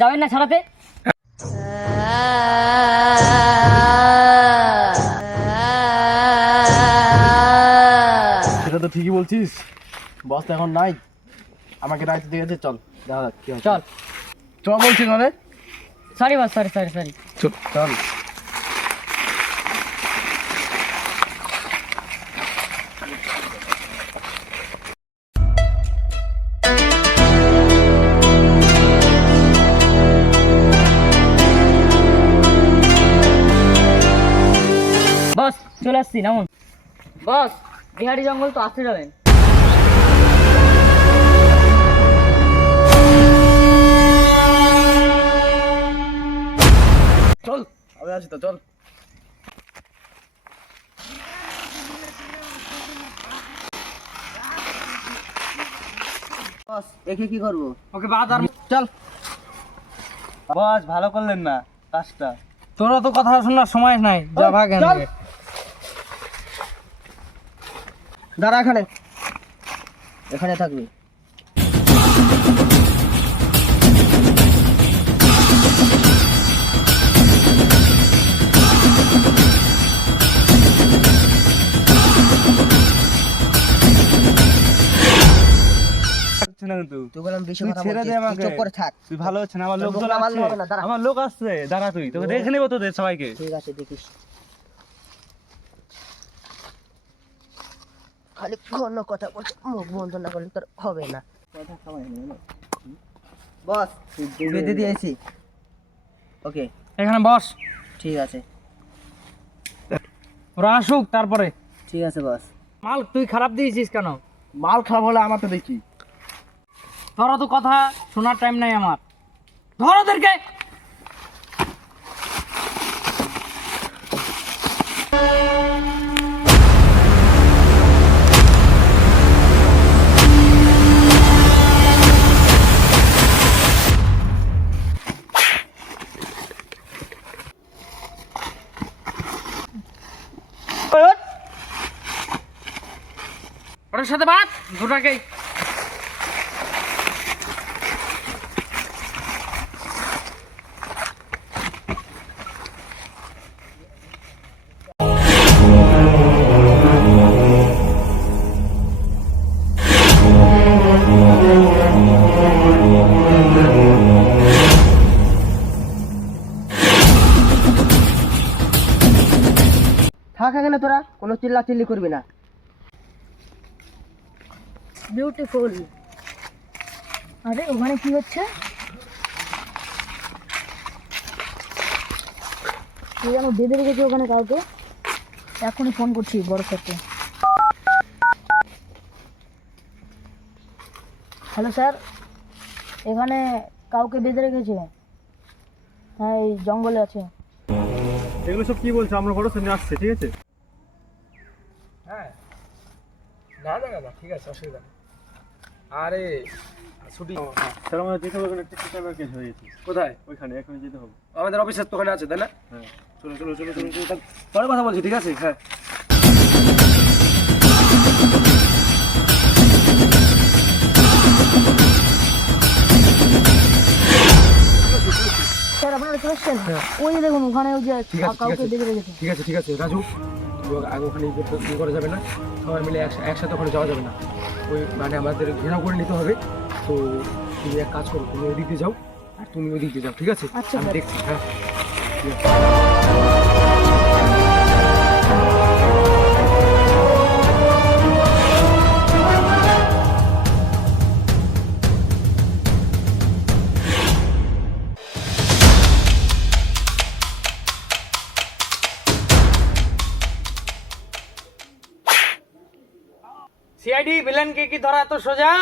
যাবেন না ছাড়াতে? সেটা তো ঠিকই বলছিস, বস তো এখন নাই, আমাকে রাইতে দিয়ে গেছে। চল দেখা যাক কি হয়। চল চল বলছি না রে। Sorry boss, sorry sorry sorry. চল। বস চলে আসছি, নামুন। বস বিহারি জঙ্গল তো আসতে যাবেন। চল আমি আসি তো, চল। বস একে কি করবো? ওকে বাদ আর চল বস, ভালো করলেন না কাজটা। তোরা তো কথা শোনার সময় নাই, যা ভাগ এখান চল। থেকে। দাঁড়া এখানে, এখানে থাকবি। তুই বললাম বেশি কথা ছেড়ে দে বলছিস, আমাকে। তুই চুপ করে থাক। তুই ভালো হচ্ছে না, আমার তোর লোকজন বোকা মারলে আসছে, হবে না, দাঁড়া। আমার লোক আসছে, দাঁড়া তুই, তোকে দেখে নেবো তোদের সবাইকে। ঠিক আছে দেখিস, খালি ঘন কথা বলছিস, মুখ বন্ধ না করলে তোর হবে না। বস বেঁধে দিয়েছি, ওকে এখানে বস, ঠিক আছে। ওরা আসুক তারপরে। ঠিক আছে বস। মাল তুই খারাপ দিয়েছিস কেন? মাল খারাপ হলে আমার তো দেখি। তোরা তো কথা শোনার টাইম নাই আমার। ধর ওদেরকে। ওর সাথে বাদ দুটাকেই। থাক এখানে, তোরা কোনো চিল্লা চিল্লি করবি না। বিউটিফুল। আরে ওখানে কি হচ্ছে? তুই যেন বেঁধে রেখেছি ওখানে কাউকে। এখনই ফোন করছি বড় স্যারকে। হ্যালো স্যার, এখানে কাউকে বেঁধে রেখেছে। হ্যাঁ এই জঙ্গলে আছে। এগুলো সব কি বলছো? আমরা বড় সামনে আসছে, ঠিক আছে? হ্যাঁ, না না না, ঠিক আছে, অসুবিধা নেই। আরে ছুটি স্যার, আমাদের যেতে হবে, একটা কিডন্যাপের কেস হয়ে গেছে। কোথায়? ওইখানে, এখনই যেতে হবে। আমাদের অফিসের তো ওখানে আছে, তাই না? হ্যাঁ, চলো চলো চলো চলো চলো, পরে কথা বলছি, ঠিক আছে? হ্যাঁ। স্যার আপনারা চলে এসছেন? ওই যে দেখুন ওখানে ওই যে ঠিক আছে, কাউকে বেঁধে রেখেছে। ঠিক আছে ঠিক আছে রাজু, আগে ওখানে ইয়ে করা যাবে না, সবাই মিলে একসাথে ওখানে যাওয়া যাবে না। ওই মানে আমাদের ঘেরাও করে নিতে হবে। তো তুমি এক কাজ করো, তুমি ওই দিকে যাও আর তুমি ওই দিকে যাও, ঠিক আছে? আচ্ছা, আমি স্যার। দেখছি। হ্যাঁ, ঠিক আছে। সিআইডি ভিলেনকে কি ধরা তো সোজা?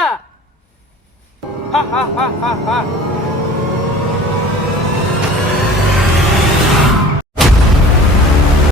হা হা হা হা হা।